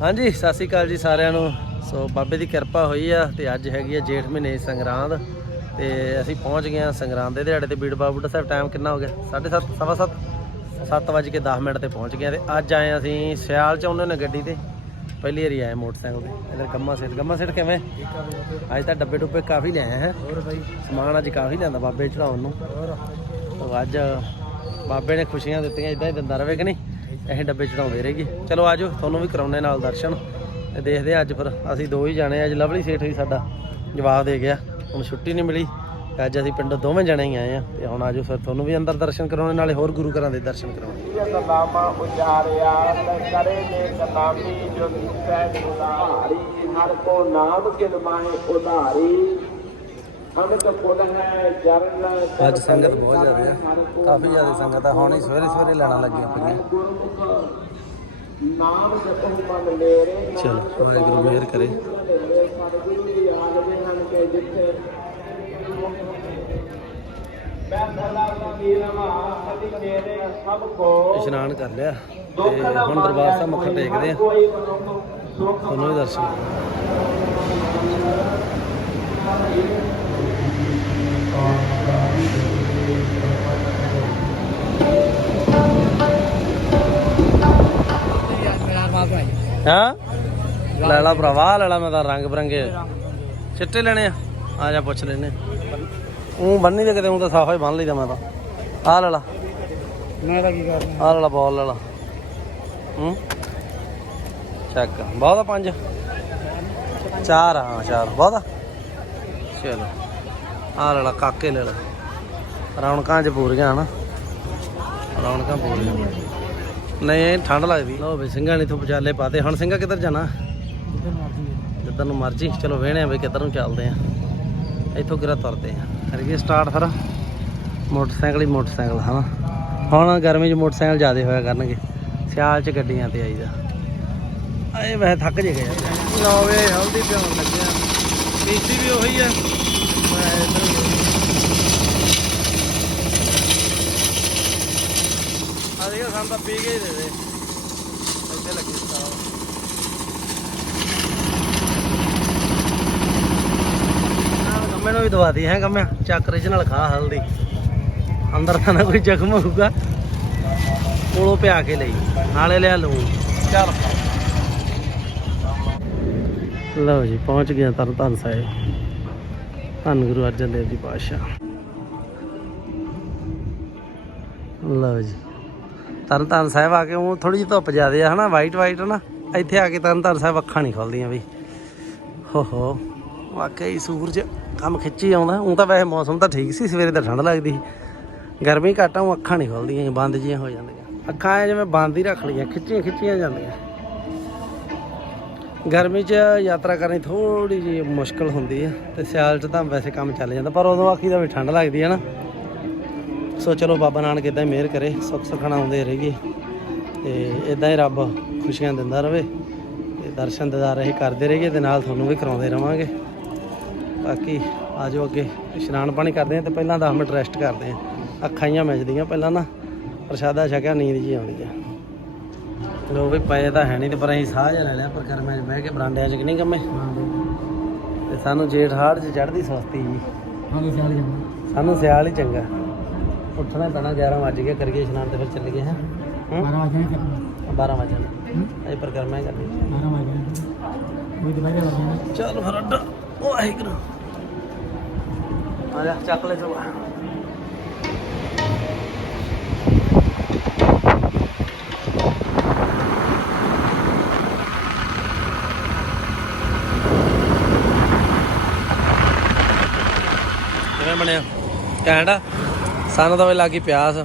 ਹਾਂਜੀ, ਸਤਿ ਸ਼੍ਰੀ ਅਕਾਲ ਜੀ ਸਾਰਿਆਂ ਨੂੰ। ਸੋ ਬਾਬੇ ਦੀ ਕਿਰਪਾ ਹੋਈ ਆ ਤੇ ਅੱਜ ਹੈਗੀ ਆ ਜੇਠ ਮਹੀਨੇ ਸੰਗਰਾਂਦ। ਤੇ ਅਸੀਂ ਪਹੁੰਚ ਗਏ ਆ ਸੰਗਰਾਂਦ ਦੇ ਦਿਹਾੜੇ ਤੇ ਬੀੜ ਬੁੱਢਾ ਸਾਹਿਬ ਟਾਈਮ ਕਿੰਨਾ ਹੋ ਗਿਆ? 7:30 ਸਵਾ ਸੱਤ? ਸੱਤ ਵੱਜ ਕੇ 10 ਮਿੰਟ ਤੇ ਪਹੁੰਚ ਗਏ ਆ ਤੇ ਅੱਜ ਆਏ ਅਸੀਂ ਸਿਆਲ ਚ ਆਉਂਦੇ ਨੇ ਗੱਡੀ ਤੇ। ਪਹਿਲੀ ਵਾਰੀ ਆਏ ਮੋਟਰਸਾਈਕਲ ਤੇ। ਇਧਰ ਗੰਮਾ ਸੇਠ ਗੰਮਾ ਸੇਠ ਕਿਵੇਂ? ਅੱਜ ਤਾਂ ਡੱਬੇ ਡੁੱਬੇ ਕਾਫੀ ਲਿਆਏ ਹੈ। ਸਮਾਨ ਅੱਜ ਕਾਫੀ ਲਿਆਂਦਾ ਬਾਬੇ ਚੜਾਉਣ ਨੂੰ। ਹੋਰ ਅੱਜ ਬਾਬੇ ਨੇ ਖੁਸ਼ੀਆਂ ਦਿੱਤੀਆਂ ਇਦਾਂ ਹੀ ਦਿੰਦਾ ਰਵੇ ਕਿ ਨਹੀਂ? ਅਸੀਂ ਡੱਬੇ ਚੜਾਉਂਦੇ ਰਹੀਏ। ਚਲੋ ਆਜੋ, ਤੁਹਾਨੂੰ ਵੀ ਕਰਾਉਣੇ ਨਾਲ ਦਰਸ਼ਨ। ਤੇ ਦੇਖਦੇ ਹਾਂ ਅੱਜ ਫਿਰ ਅਸੀਂ ਦੋ ਹੀ ਜਾਣੇ ਆ। ਅੱਜ ਲਵਲੀ ਸੇਠ ਵੀ ਸਾਡਾ ਜਵਾਬ ਦੇ ਗਿਆ। ਹੁਣ ਛੁੱਟੀ ਨਹੀਂ ਮਿਲੀ। ਤੇ ਅੱਜ ਅਸੀਂ ਪਿੰਡ ਦੋਵੇਂ ਜਣੇ ਹੀ ਆਏ ਆ। ਤੇ ਹੁਣ ਆਜੋ ਫਿਰ ਤੁਹਾਨੂੰ ਵੀ ਅੰਦਰ ਦਰਸ਼ਨ ਕਰਾਉਣੇ, ਨਾਲੇ ਹੋਰ ਗੁਰੂ ਘਰਾਂ ਦੇ ਦਰਸ਼ਨ ਕਰਾਉਣੇ। ਨਾਮਾ ਉਚਾਰਿਆ ਕਰੇ ਨੇ ਕਲਾਮੀ ਜੋ ਸਹਿ ਉਧਾਰੀ ਹਰ ਕੋ ਨਾਮ ਕਿਨ ਮਾਹੇ ਉਧਾਰੀ। ਅੱਜ ਸੰਗਤ ਬਹੁਤ ਜ਼ਿਆਦਾ ਆ ਕਾਫੀ ਜ਼ਿਆਦਾ ਸੰਗਤ ਆ। ਹੁਣ ਹੀ ਸਵੇਰੇ ਸਵੇਰੇ ਲੈਣਾ ਲੱਗੀਆਂ ਪਈਆਂ। ਨਾਮ ਜਪੋ ਮਨ ਮੇਰੇ ਚਲੋ ਵਾਹਿਗੁਰੂ ਮਿਹਰ ਕਰੇ। ਇਸ਼ਨਾਨ ਕਰ ਲਿਆ। ਤੇ ਹੁਣ ਦਰਬਾਰ ਸਾਹਿਬ ਮੱਥਾ ਟੇਕਦੇ ਆ। ਤੁਹਾਨੂੰ ਵੀ ਦਰਸ਼ਨ ਹਾਂ? ਲੈ ਲਾ ਭਰਾਵਾ ਲੈ ਲਾ ਮੈਂ ਤਾਂ ਰੰਗ ਬਰੰਗੇ। ਚਿੱਟੇ ਲੈਣੇ ਆ। ਆ ਜਾ ਪੁੱਛ ਲੈਨੇ ਉਹ ਬੰਨੀ ਦੇ ਕਿਤੇ ਉਹ ਤਾਂ ਸਾਫਾ ਹੀ ਬੰਨ ਲਈਦਾ ਮੈਂ ਤਾਂ। ਆ ਲੈ ਲਾ। ਮੈਂ ਤਾਂ ਕੀ ਕਰਨਾ? ਆ ਲੈ ਲਾ ਬਾਲ ਲੈ ਲਾ। ਹੂੰ ਚੱਕ। ਬਹੁਤਾ ਪੰਜ? ਚਾਰ ਹਾਂ ਚਾਰ। ਬਹੁਤਾ ਚਲੋ। ਆ ਲੈ ਲਾ ਕਾਕੇ ਲੈ ਲਾ। ਰੌਣਕਾਂ ਚ ਪੂਰੀਆਂ ਹਨਾ? ਰੌਣਕਾਂ ਪੂਰੀਆਂ। ਨਹੀਂ ਠੰਡ ਲੱਗਦੀ। ਲੋ ਵੀ ਸਿੰਘਾਂ ਨੇ ਇਥੋਂ ਪਚਾਲੇ ਪਾਤੇ। ਹੁਣ ਸਿੰਘਾ ਕਿੱਧਰ ਜਾਣਾ? ਜਿੱਦਾਂ ਨੂੰ ਮਰਜ਼ੀ। ਚਲੋ ਵੇਹਣੇ ਆ ਵੀ ਕਿੱਧਰ ਨੂੰ ਚੱਲਦੇ ਆ। ਇੱਥੋਂ ਕਿਰਾ ਤੁਰਦੇ ਆ? ਕਰੀਏ ਸਟਾਰਟ ਫਿਰ। ਮੋਟਰਸਾਈਕਲ ਹੀ ਮੋਟਰਸਾਈਕਲ ਹਨਾ? ਹੁਣ ਗਰਮੀ 'ਚ ਮੋਟਰਸਾਈਕਲ ਜ਼ਿਆਦੇ ਹੋਇਆ ਕਰਨਗੇ। ਸਿਆਲ 'ਚ ਗੱਡੀਆਂ ਤੇ ਆਈਦਾ। ਆਏ ਵੈਸੇ ਥੱਕ ਜੇ ਗਏ ਲਓ ਵੇ ਹਲਦੀ ਪਿਆਉਣ ਲੱਗਿਆ। ਪੀਸੀ ਵੀ ਉਹੀ ਆ। ਮੈਂ ਇੱਧਰ ਦੇਖੋ ਸਾਨੂੰ ਤਾਂ ਪੀ ਕੇ ਹੀ ਦੇ ਦੇ। ਇੱਥੇ ਲੱਗੀ ਸਟਾਲ ਕੰਮੇ ਨੂੰ ਵੀ ਦਵਾਤੀ ਹੈ ਕੰਮੇ ਚੱਕ ਰੀਜਨਲ ਖਾ ਹਲਦੀ। ਅੰਦਰ ਤਾਂ ਨਾ ਕੋਈ ਜ਼ਖਮ ਹੋਊਗਾ। ਕੋਲੋਂ ਪਿਆ ਕੇ ਲਈ। ਨਾਲੇ ਲਿਆ ਲੂਣ ਚੱਲ। ਲਓ ਜੀ ਪਹੁੰਚ ਗਿਆ ਤਰਨ ਤਾਰਨ ਸਾਹਿਬ। ਧੰਨ ਗੁਰੂ ਅਰਜਨ ਦੇਵ ਜੀ ਪਾਤਸ਼ਾਹ। ਲਓ ਜੀ। ਤਰਨ ਤਾਰਨ ਸਾਹਿਬ ਆ ਕੇ ਉਹ ਥੋੜੀ ਜਿਹੀ ਧੁੱਪ ਜ਼ਿਆਦੇ ਆ, ਹਨਾ? ਵਾਈਟ ਵਾਈਟ ਨਾ ਇੱਥੇ ਆ ਕੇ ਤਰਨ ਤਾਰਨ ਸਾਹਿਬ ਅੱਖਾਂ ਨਹੀਂ ਖੁੱਲਦੀਆਂ ਬਈ ਹੋ ਹੋ। ਵਾਕਈ ਸੂਰਜ ਕੰਮ ਖਿੱਚੀ ਆਉਂਦਾ। ਉਹ ਤਾਂ ਵੈਸੇ ਮੌਸਮ ਤਾਂ ਠੀਕ ਸੀ, ਸਵੇਰੇ ਤਾਂ ਠੰਡ ਲੱਗਦੀ ਸੀ। ਗਰਮੀ ਘੱਟ ਆ ਉਹ ਅੱਖਾਂ ਨਹੀਂ ਖੁੱਲਦੀਆਂ ਬੰਦ ਜੀਆਂ ਹੋ ਜਾਂਦੀਆਂ। ਅੱਖਾਂ ਐ ਜਿਵੇਂ ਬੰਦ ਹੀ ਰੱਖ ਲਈਆਂ, ਖਿੱਚੀਆਂ ਖਿੱਚੀਆਂ ਜਾਂਦੀਆਂ। ਗਰਮੀ 'ਚ ਯਾਤਰਾ ਕਰਨੀ ਥੋੜੀ ਜਿਹੀ ਮੁਸ਼ਕਲ ਹੁੰਦੀ ਆ, ਤੇ ਸਿਆਲ 'ਚ ਤਾਂ ਵੈਸੇ ਕੰਮ ਚੱਲ ਜਾਂਦਾ, ਪਰ ਉਦੋਂ ਆਖੀ ਦਾ ਵੀ ਠੰਡ ਲੱਗਦੀ ਹੈ ਨਾ। ਸੋ ਚਲੋ ਬਾਬਾ ਨਾਨਕ ਇਦਾਂ ਹੀ ਮਿਹਰ ਕਰੇ ਸੁੱਖ ਸੁਖਣਾ ਆਉਂਦੇ ਰਹੀਏ ਤੇ ਇਦਾਂ ਹੀ ਰੱਬ ਖੁਸ਼ੀਆਂ ਦਿੰਦਾ ਰਵੇ ਤੇ ਦਰਸ਼ਨ ਦਿਦਾਰ ਅਸੀਂ ਕਰਦੇ ਰਹੀਏ ਤੇ ਨਾਲ ਤੁਹਾਨੂੰ ਵੀ ਕਰਾਉਂਦੇ ਰਵਾਂਗੇ। ਬਾਕੀ ਆਜੋ ਅੱਗੇ ਇਸ਼ਨਾਨ ਪਾਣੀ ਕਰਦੇ ਆ ਤੇ ਪਹਿਲਾਂ 10 ਮਿੰਟ ਰੈਸਟ ਕਰਦੇ ਆ ਅੱਖਾਂ ਹੀ ਮੱਜਦੀਆਂ ਪਹਿਲਾਂ ਨਾ ਪ੍ਰਸ਼ਾਦਾ ਛਕਿਆ ਨੀਂਦ ਜੀ ਆਉਂਦੀ ਆ। ਲੋ ਵੀ ਪਏ ਤਾਂ ਹੈ ਨਹੀਂ ਤੇ ਪਰ ਅਸੀਂ ਸਾਹ ਜਿਹਾ ਲੈ ਲਿਆ ਪਰ ਘਰ ਮੈਂ ਬਹਿ ਕੇ ਬਰਾਂਡਿਆਂ 'ਚ ਕਿ ਨਹੀਂ ਕੰਮੇ? ਤੇ ਸਾਨੂੰ ਜੇਠ ਹਾੜ 'ਚ ਚੜ੍ਹਦੀ ਸੁਸਤੀ ਜੀ। ਵੀ ਸਿਆਲ ਜਾਂਦਾ ਸਾਨੂੰ ਸਿਆਲ ਹੀ ਚੰਗਾ। ਉੱਠਣਾ ਪੈਣਾ 11 ਵਜ ਗਏ ਕਰੀਏ ਇਸ਼ਨਾਨ ਤੇ ਫਿਰ ਚੱਲ ਗਏ ਹਾਂ? 12 ਵਜੇ ਤੱਕ 12 ਵਜੇ ਇਹ ਪਰ ਕਰ ਮੈਂ ਕਰਦੀ 12 ਵਜੇ ਕੋਈ ਦੁਪਹਿਰੇ ਲੱਗਣਾ ਚੱਲ ਫਿਰ ਅੱਡਾ। ਵਾਹਿਗੁਰੂ। ਆ ਜਾ ਚੱਕ ਲੈ ਕਿਵੇਂ ਬਣਿਆ? ਕਹਿੰਦਾ ਸਾਨੂੰ ਤਾਂ ਵੇ ਲੱਗੀ ਪਿਆਸ।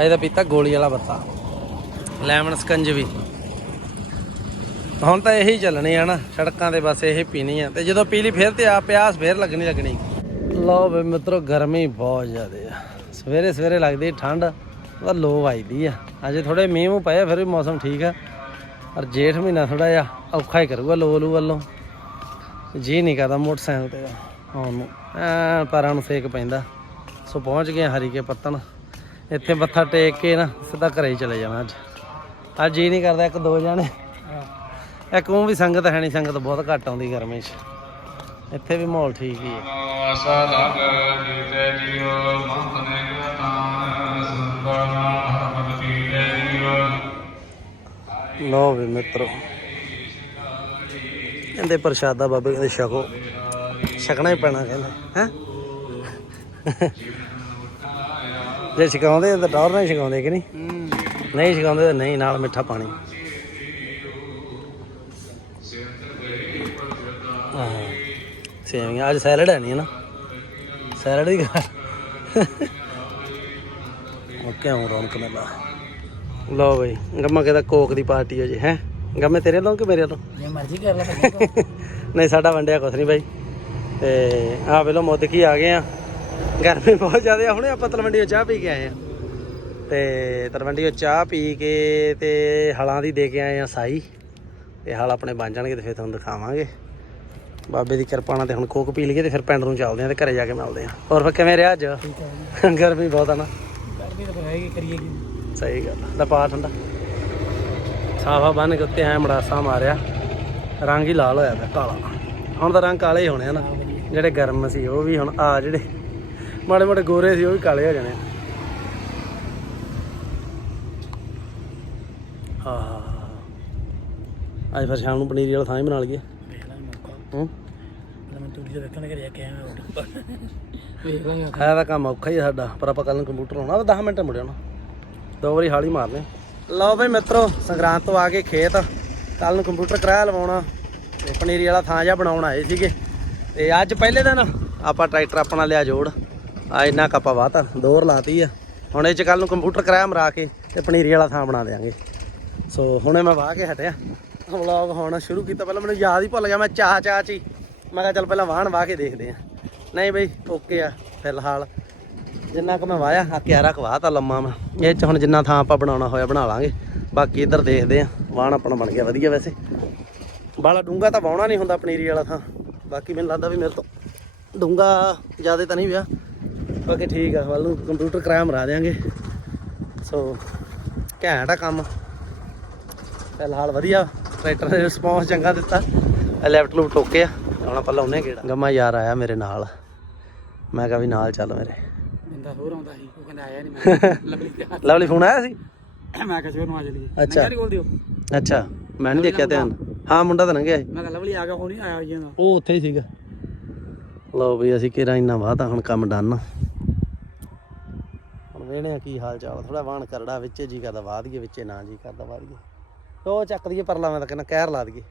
ਅਜੇ ਤਾਂ ਪੀਤਾ ਗੋਲੀ ਵਾਲਾ ਬੱਤਾ। ਲੈਮਨ ਸਕੰਜ ਵੀ। ਹੁਣ ਤਾਂ ਇਹੀ ਚੱਲਣੀ ਆ ਨਾ, ਸੜਕਾਂ ਤੇ ਬਸ ਇਹੀ ਪੀਣੀ ਆ। ਤੇ ਜਦੋਂ ਪੀ ਲਈ ਫਿਰ ਤੇ ਆ, ਪਿਆਸ ਫਿਰ ਲੱਗਣੀ ਲੱਗਣੀ। ਲਓ ਵੇ ਮਿੱਤਰੋ, ਗਰਮੀ ਬਹੁਤ ਜ਼ਿਆਦੇ ਆ। ਸਵੇਰੇ ਸਵੇਰੇ ਲੱਗਦੀ ਠੰਡ ਉਹਦਾ ਲੋ ਆਈਦੀ ਆ। ਅਜੇ ਥੋੜੇ ਮੀਂਹ ਮੂੰਹ ਪਏ ਫਿਰ ਵੀ ਮੌਸਮ ਠੀਕ ਆ। ਪਰ ਜੇਠ ਮਹੀਨਾ ਥੋੜਾ ਜਿਹਾ ਔਖਾ ਹੀ ਕਰੂਗਾ ਲੋ ਲੂ ਵੱਲੋਂ। ਜੀ ਨਹੀਂ ਕਰਦਾ ਮੋਟਰਸਾਈਕਲ ਤੇ। ਆਉਣ ਨੂੰ ਐ ਪੈਰਾਂ ਨੂੰ ਸੇਕ ਪੈਂਦਾ। ਸੋ ਪਹੁੰਚ ਗਏ ਹਾਂ ਹਰੀਕੇ ਪੱਤਣ। ਇੱਥੇ ਮੱਥਾ ਟੇਕ ਕੇ ਨਾ ਸਿੱਧਾ ਘਰੇ ਹੀ ਚਲੇ ਜਾਣਾ ਅੱਜ। ਅੱਜ ਜੀ ਨਹੀਂ ਕਰਦਾ ਇੱਕ ਦੋ ਜਾਣੇ। ਇੱਕ ਉਹ ਵੀ ਸੰਗਤ ਹੈ ਨਹੀਂ ਸੰਗਤ ਬਹੁਤ ਘੱਟ ਆਉਂਦੀ ਗਰਮੀ 'ਚ। ਇੱਥੇ ਵੀ ਮਾਹੌਲ ਠੀਕ ਹੀ ਹੈ। ਆਸਾ ਲਗ ਜੀਤੇ ਜੀਓ ਮੰਤ ਨੇ ਗਤਾਨ ਸੁਪਨਾ ਹਰਮਤੀ ਦੇ ਜੀਓ। ਲੋ ਵੀ ਮਿੱਤਰੋ ਕਹਿੰਦੇ ਪ੍ਰਸ਼ਾਦਾ ਬਾਬੇ ਕਹਿੰਦੇ ਛਕੋ। ਛਕਣਾ ਹੀ ਪੈਣਾ ਕਹਿੰਦੇ ਹੈ? ਜੇ ਛਕਾਉਂਦੇ ਤਾਂ ਡਰ ਨਾਲ ਛਕਾਉਂਦੇ ਕਿ ਨਹੀਂ? ਨਹੀਂ ਛਕਾਉਂਦੇ ਤਾਂ ਨਹੀਂ ਨਾਲ ਮਿੱਠਾ ਪਾਣੀ। ਸੇਵੀਆਂ ਅੱਜ ਸੈਲਡ ਹੈ ਨਹੀਂ ਨਾ? ਸੈਲਡ ਦੀ ਗੱਲ ਓਕੇ ਆਉਂ ਰੌਣਕ ਮੇਲਾ? ਲਓ ਬਈ ਗੰਮਾ ਕਹਿੰਦਾ ਕੋਕ ਦੀ ਪਾਰਟੀ ਹੋ ਜੇ ਹੈ? ਗੰਮੇ ਤੇਰੇ ਵੱਲੋਂ ਕਿ ਮੇਰੇ ਵੱਲੋਂ ਜੇ ਮਰਜ਼ੀ ਕਰ ਲੈ ਨਹੀਂ ਸਾਡਾ ਵੰਡਿਆ ਕੁਛ ਨਹੀਂ ਬਾਈ। ਤੇ ਆਹ ਵੇਲੋ ਮੁੱਦਕੀ ਆ ਗਏ ਆ। ਗਰਮੀ ਬਹੁਤ ਜ਼ਿਆਦਾ ਆ। ਹੁਣੇ ਆਪਾਂ ਤਲਵੰਡੀਓ ਚਾਹ ਪੀ ਕੇ ਆਏ ਆ। ਤੇ ਤਲਵੰਡੀਓ ਚਾਹ ਪੀ ਕੇ ਤੇ ਹਲਾਂ ਦੀ ਦੇ ਕੇ ਆਏ ਆ ਸਾਈ। ਤੇ ਹਲ ਆਪਣੇ ਬਣ ਜਾਣਗੇ ਤੇ ਫਿਰ ਤੁਹਾਨੂੰ ਦਿਖਾਵਾਂਗੇ। ਬਾਬੇ ਦੀ ਕਿਰਪਾ ਨਾਲ ਤੇ ਹੁਣ ਕੋਕ ਪੀ ਲਈਏ ਤੇ ਫਿਰ ਪਿੰਡ ਨੂੰ ਚੱਲਦੇ ਆ ਤੇ ਘਰੇ ਜਾ ਕੇ ਮਿਲਦੇ ਆ। ਹੋਰ ਫਿਰ ਕਿਵੇਂ ਰਿਹਾ ਅੱਜ? ਗਰਮੀ ਬਹੁਤ ਆ ਨਾ। ਗਰਮੀ ਤਾਂ ਹੈਗੀ ਕਰੀਏ ਕੀ? ਸਹੀ ਗੱਲ। ਲੈ ਪਾ ਠੰਡਾ। ਸਾਫਾ ਬੰਨ ਕੇ ਉੱਤੇ ਐ ਮੜਾਸਾ ਮਾਰਿਆ। ਰੰਗ ਹੀ ਲਾਲ ਹੋਇਆ ਪਿਆ ਕਾਲਾ। ਹੁਣ ਤਾਂ ਰੰਗ ਕਾਲੇ ਹੀ ਹੋਣੇ ਆ ਨਾ। ਜਿਹੜੇ ਗਰਮ ਸੀ ਉਹ ਵੀ ਹੁਣ ਆ ਜਿਹੜੇ। ਮਾੜੇ ਮਾੜੇ ਗੋਰੇ ਸੀ ਉਹ ਵੀ ਕਾਲੇ ਹੋ ਜਾਣੇ ਆ। ਅੱਜ ਫਿਰ ਸ਼ਾਮ ਨੂੰ ਪਨੀਰੀ ਵਾਲਾ ਥਾਂ ਹੀ ਬਣਾ ਲਈਏ। ਵੇਖ ਲਾਂਗੇ ਮੌਕਾ। ਹੂੰ? ਮੈਂ ਤੂੜੀ ਦੇ ਵੇਖਣ ਘਰੇ ਆ ਕੇ ਆਇਆ ਵੇਖ ਲਾਂਗੇ ਹੈ ਤਾਂ ਕੰਮ ਔਖਾ ਹੀ ਆ ਸਾਡਾ ਪਰ ਆਪਾਂ ਕੱਲ ਨੂੰ ਕੰਪਿਊਟਰ ਆਉਣਾ 10 ਮਿੰਟ ਮੁੜਿਆ ਨਾ। ਦੋ ਵਾਰੀ ਹਾਲੀ ਮਾਰਨੇ। ਲਓ ਬਈ ਮਿੱਤਰੋ ਸੰਗਰਾਂਦ ਤੋਂ ਆ ਕੇ ਖੇਤ। ਕੱਲ ਨੂੰ ਕੰਪਿਊਟਰ ਕਿਰਾਇਆ ਲਵਾਉਣਾ। ਪਨੀਰੀ ਵਾਲਾ ਥਾਂ ਜਿਹਾ ਬਣਾਉਣ ਆਏ ਸੀਗੇ। ਤੇ ਅੱਜ ਪਹਿਲੇ ਦਿਨ ਆਪਾਂ ਟਰੈਕਟਰ ਆਪਣਾ ਲਿਆ ਜੋੜ। ਆ ਇੰਨਾ ਕੱਪਾ ਵਾਤਾ ਦੋਰ ਲਾਤੀ ਆ। ਹੁਣ ਇਹ ਚ ਕੱਲ ਨੂੰ ਕੰਪਿਊਟਰ ਕਰਾਇਆ ਮਰਾ ਕੇ ਤੇ ਪਨੀਰੀ ਵਾਲਾ ਥਾਂ ਬਣਾ ਦੇਾਂਗੇ ਸੋ ਹੁਣੇ ਮੈਂ ਵਾਹ ਕੇ ਹਟਿਆ। ਵਲੌਗ ਹੁਣ ਸ਼ੁਰੂ ਕੀਤਾ, ਪਹਿਲਾਂ ਮੈਨੂੰ ਯਾਦ ਹੀ ਭੁੱਲ ਗਿਆ, ਮੈਂ ਚਾਹ ਚਾਹ ਚ ਹੀ। ਮੈਂ ਕਿਹਾ ਚੱਲ ਪਹਿਲਾਂ ਵਾਹਣ ਵਾਹ ਕੇ ਦੇਖਦੇ ਆ। ਨਹੀਂ ਬਈ ਓਕੇ ਆ, ਫਿਲਹਾਲ। ਜਿੰਨਾ ਕੁ ਮੈਂ ਵਾਇਆ ਆ ਕਿਆਰਾ ਕਵਾ ਤਾਂ ਲੰਮਾ ਮੈਂ। ਇਹ ਚ ਹੁਣ ਜਿੰਨਾ ਥਾਂ ਆਪਾਂ ਬਣਾਉਣਾ ਹੋਇਆ, ਬਣਾ ਲਾਂਗੇ। ਬਾਕੀ ਇੱਧਰ ਦੇਖਦੇ ਆ, ਵਾਹਣ ਆਪਣਾ ਬਣ ਗਿਆ ਵਧੀਆ ਵੈਸੇ। ਬਾਲਾ ਡੂੰਗਾ ਤਾਂ ਵਾਉਣਾ ਨਹੀਂ ਹੁੰਦਾ ਪਨੀਰੀ ਵਾਲਾ ਥਾਂ। ਬਾਕੀ ਮੈਨੂੰ ਲੱਗਦਾ ਵੀ ਮੇਰੇ ਤੋਂ ਡੂੰਗਾ ਜ਼ਿਆਦਾ ਤਾਂ ਨਹੀਂ ਪਿਆ। ਬਾਕੀ ਠੀਕ ਆ ਵੱਲ ਨੂੰ ਕੰਪਿਊਟਰ ਕਿਰਾਇਆ ਮਰਾ ਦੇਾਂਗੇ ਸੋ ਘੈਂਟ ਆ ਕੰਮ। ਫਿਲਹਾਲ ਵਧੀਆ। ਟਰੈਕਟਰ ਨੇ ਰਿਸਪੌਂਸ ਚੰਗਾ ਦਿੱਤਾ। ਲੈਫਟ ਲੂਪ ਠੋਕੇ ਆ। ਹੁਣ ਆਪਾਂ ਲਾਉਨੇ ਕਿਹੜਾ ਗਮਾ ਯਾਰ ਆਇਆ ਮੇਰੇ ਨਾਲ। ਮੈਂ ਕਿਹਾ ਵੀ ਨਾਲ ਚੱਲ ਮੇਰੇ। ਬੰਦਾ ਹੋਰ ਆਉਂਦਾ ਸੀ। ਉਹ ਕਹਿੰਦਾ ਆਇਆ ਨਹੀਂ ਮੈਂ ਲਵਲੀ ਤੇ ਲਵਲੀ ਫੋਨ ਆਇਆ ਸੀ? ਮੈਂ ਕਿਹਾ ਸ਼ੋਰ ਨੂੰ ਆ ਚਲੀਏ ਅੱਛਾ। ਨਹੀਂ ਬੋਲ ਦਿਓ। ਅੱਛਾ। ਮੈਂ ਨਹੀਂ ਦੇਖਿਆ ਧਿਆਨ। ਹਾਂ ਮੁੰਡਾ ਤਾਂ ਲੰਘਿਆ ਸੀ। ਮੈਂ ਕਿਹਾ ਲਵਲੀ ਆ ਗਿਆ ਉਹ ਨਹੀਂ ਆਇਆ ਜੀ ਉਹ ਉੱਥੇ ਹੀ ਸੀਗਾ। ਲਓ ਵੀ ਅਸੀਂ ਕਿਹੜਾ ਇੰਨਾ ਵਾਹਤਾ ਹੁਣ ਕੰਮ ਡਨ ਆ ਕੀ ਹਾਲ ਚਾਲ ਥੋੜਾ ਵਾਹਣ ਕਰੜਾ ਵਿੱਚੇ ਜੀ ਕਰਦਾ ਵਾਹ ਦਈਏ ਵਿੱਚੇ ਨਾ ਜੀ ਕਰਦਾ ਵਾਹ ਦਈਏ। ਤੋ ਚੱਕ ਦਈਏ ਪਰਲਾ ਮੈਂ ਤਾਂ ਕਹਿੰਦਾ ਕਹਿਰ ਲਾ ਦਈਏ।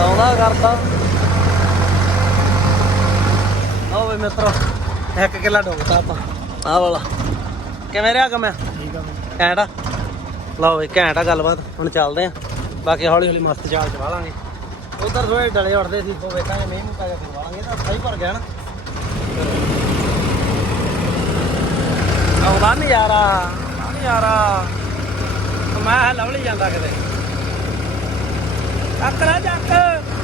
ਆਉਂਦਾ ਕਰਦਾ। ਆਓ ਵੇ ਮਿੱਤਰੋ ਇੱਕ ਕਿੱਲਾ ਡੋਬਤਾ ਆਪਾਂ। ਆਹ ਵਾਲਾ। ਕਿਵੇਂ ਰਿਹਾ ਕੰਮ? ਠੀਕ ਆ ਆ। ਲਓ ਵੀ ਘੈਂਟ ਆ ਗੱਲਬਾਤ ਹੁਣ ਚੱਲਦੇ ਆ। ਬਾਕੀ ਹੌਲੀ ਹੌਲੀ ਮਸਤ ਚਾਲ ਚਲਾ ਲਾਂਗੇ। ਉਧਰ ਥੋੜੇ ਡਲੇ ਉੱਡਦੇ ਸੀ, ਉਹ ਵੇਖਾਂਗੇ ਮੀਂਹ ਮੂੰਹ ਪੈ ਫਿਰ ਵਾਲਾਂਗੇ ਤਾਂ ਸਹੀ ਭਰ ਗਿਆ ਨਾ। ਆਉਂਦਾ ਨਹੀਂ ਯਾਰਾ ਨਹੀਂ ਮੈਂ ਕਿਹਾ ਲਵਲੀ ਜਾਂਦਾ ਕਿਤੇ। ਚੱਕ ਲੈ, ਚੱਕ।